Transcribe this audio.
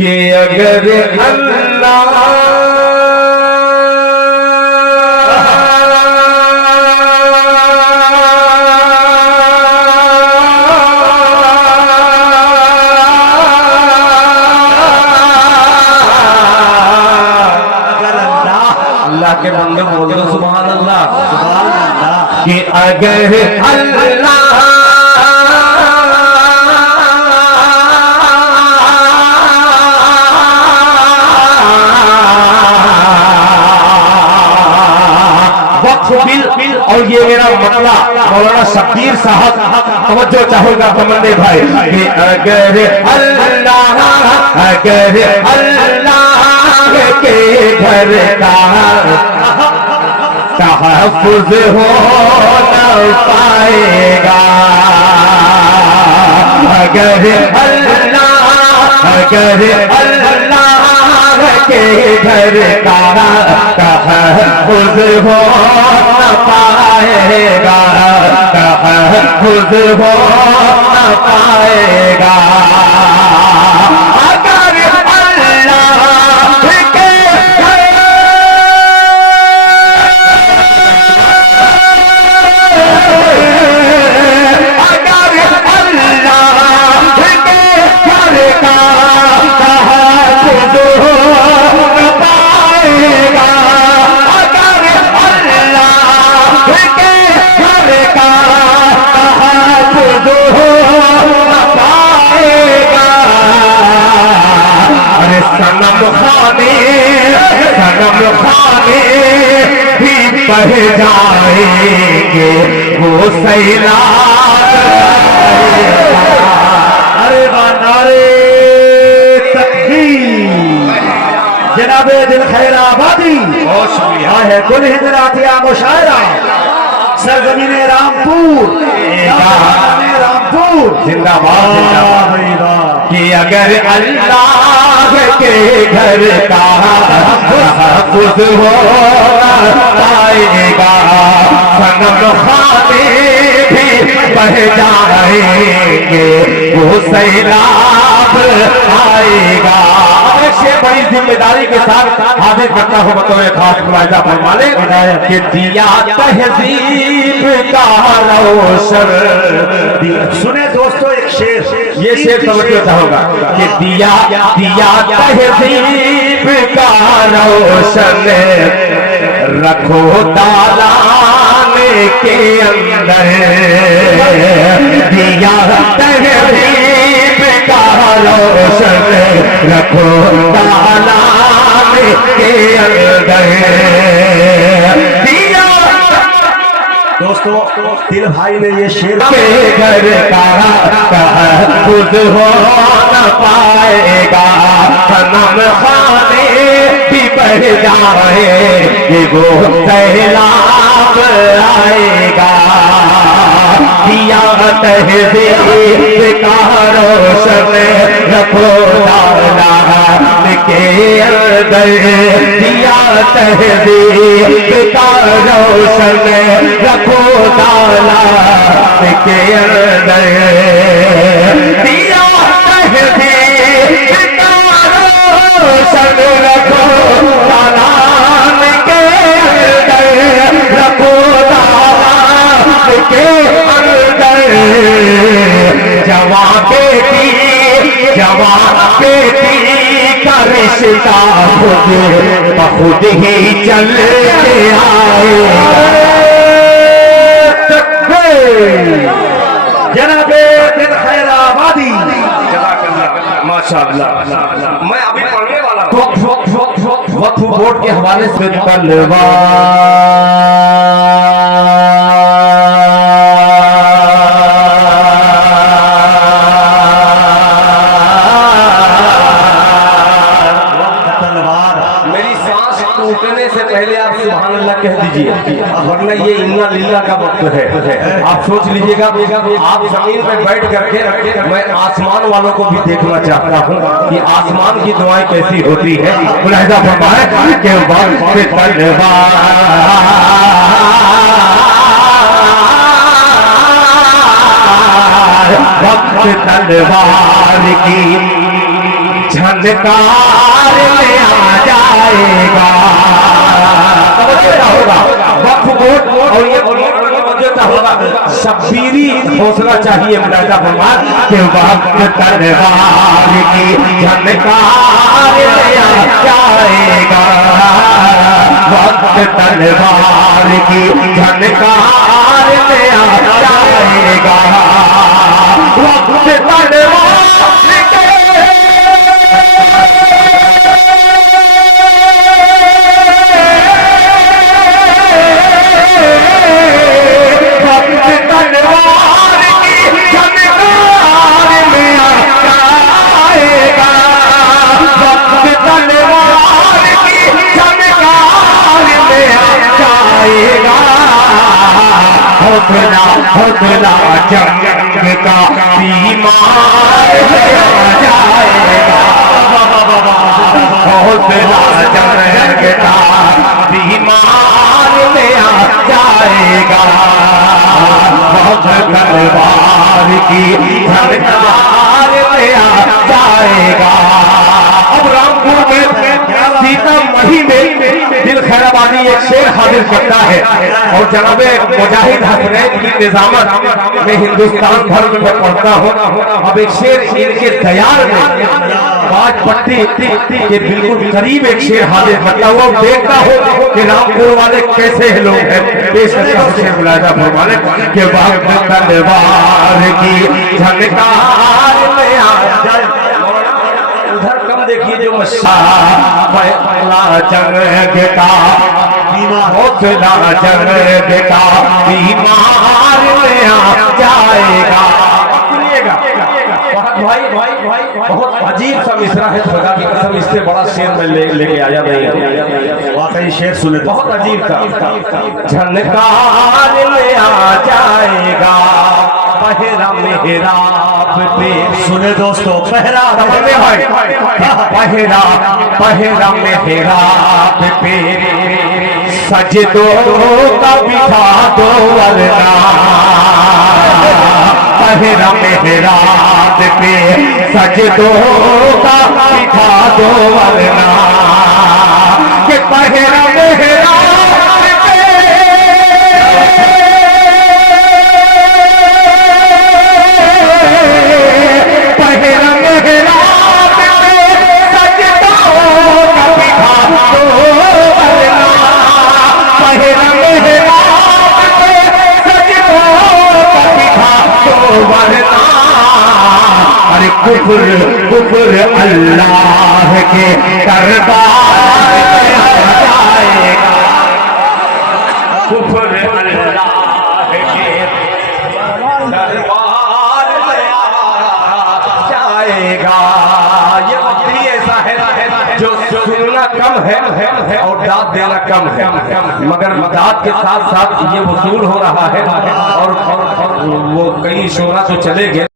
कि अगर अल्लाह के बंदे बोल दो सुभान अल्लाह, सुभान अल्लाह। कि अगर अल्लाह बिल और ये मेरा मतला मौलाना शब्बीर साहब तवज्जो चाहूंगा कमंदे भाई कि अगर अल्लाह के घर का तहफ़्फ़ुज़ हो न पाएगा, अगर अल्लाह के घर का तहफ़्फ़ुज़ हो न पाएगा, तहफ़्फ़ुज़ हो न पाएगा। सनम खाने भी बह जाएंगे वो सैलाब। अरे नारे तकबीर जनाबे दिल खैराबादी है कुल हिंदरातिया मुशायरा सरजमीन रामपुर जिंदाबाद। कि अगर अल्लाह के घर का तहफ़्फ़ुज़ हो पाएगा, सनम खाने भी बह जाएंगे वो सैलाब आएगा। से बड़ी जिम्मेदारी के साथ हाजिर करता हूँ बतौर खास मुलाहिज़ा फरमाने कि दिया तहज़ीब का रोशन। सुने दोस्तों एक शेर, ये शेर समझना चाहूंगा कि दिया तहज़ीब का रोशन रखो दालान के अंदर, दिया तहज़ीब का रोशन रखो दालान के अंदर। दिया दोस्तों दिल भाई ने ये शेर के घर का तहफ़्फ़ुज़ हो न पाएगा, सनम खाने भी बह जाए वो सैलाब आएगा। दिया तहज़ीब का रोशन रखो दालान के अंदर, दिया तहज़ीब का रोशन रखो दालान के अंदर, दिया तहज़ीब का रोशन रखो दालान के अंदर, रखो दालान के अंदर। जवान बेटी का रिश्ता खुद ही चल के आए। जनाबे दिल खैराबादी माशाअल्लाह। मैं अभी पढ़ने वाला वक्फ बोर्ड के हवाले से तलवा कह दीजिए, वरना ये इन्ना लिल्ला का वक्त है। आप सोच लीजिएगा, आप जमीन पे बैठ करके मैं आसमान वालों को भी देखना चाहता हूँ कि आसमान की दुआएं कैसी होती है। मुलाहिज़ा फरमाए कि वक्त तलवार की झनकार में आ जाएगा। होगा वक्फ बोर्ड और ये होगा शब्बीरी हौसला चाहिए मुलाजा फरमान के वक्त तलवार की झनकार में आ जाएगा। वक्त तलवार की झनकार में आ जाएगा। वक्त तलवार हौसला जंग का बीमार आ जाएगा। हौसला जंग का बीमार में आ जाएगा। तलवार की झनकार में आ जाएगा। अब रामपुर में सीतामढ़ी में दिल खैराबादी एक शेर हाजिर करता है और जनाबे मुजाहिद हसनैन की निजामत में हिंदुस्तान भर में पढ़ता हूँ। अब एक शेर इनके दयार में बाजपट्टी के बिल्कुल करीब एक शेर हाजिर करता हुआ देखता हो कि रामपुर वाले कैसे लोग हैं। पेश करता हूँ शेर मुलाजा फरमाने के बाद तलवार की झनकार में आ जाए। उधर कम देखिए जो हौसला जंग का हौसला जंग का बीमार में आ जाएगा। सुनिएगा भाई भाई भाई बहुत अजीब सा मिसरा है। खुदा की कसम इससे बड़ा शेर में लेके आया नहीं। वाकई शेर सुने बहुत अजीब था। झनकार में आ जाएगा। पहरा मेहराब पे सुने दोस्तों पहरा पहरा पहरा मेहराब पे सजदो का बिठा दो वरना। पहरा मेहराब पे सजदो का बिठा दो वरना। कि पहरा मेहराब कुफर कुफर अल्लाह के दरबार में आ जाएगा। कुफर अल्लाह के दरबार में आ जाएगा। ये वक्ती ऐसा है जो सुनना कम है और दाद देना कम है, मगर दाद के साथ साथ ये वसूल हो रहा है और वो कई शोरा तो चले गए।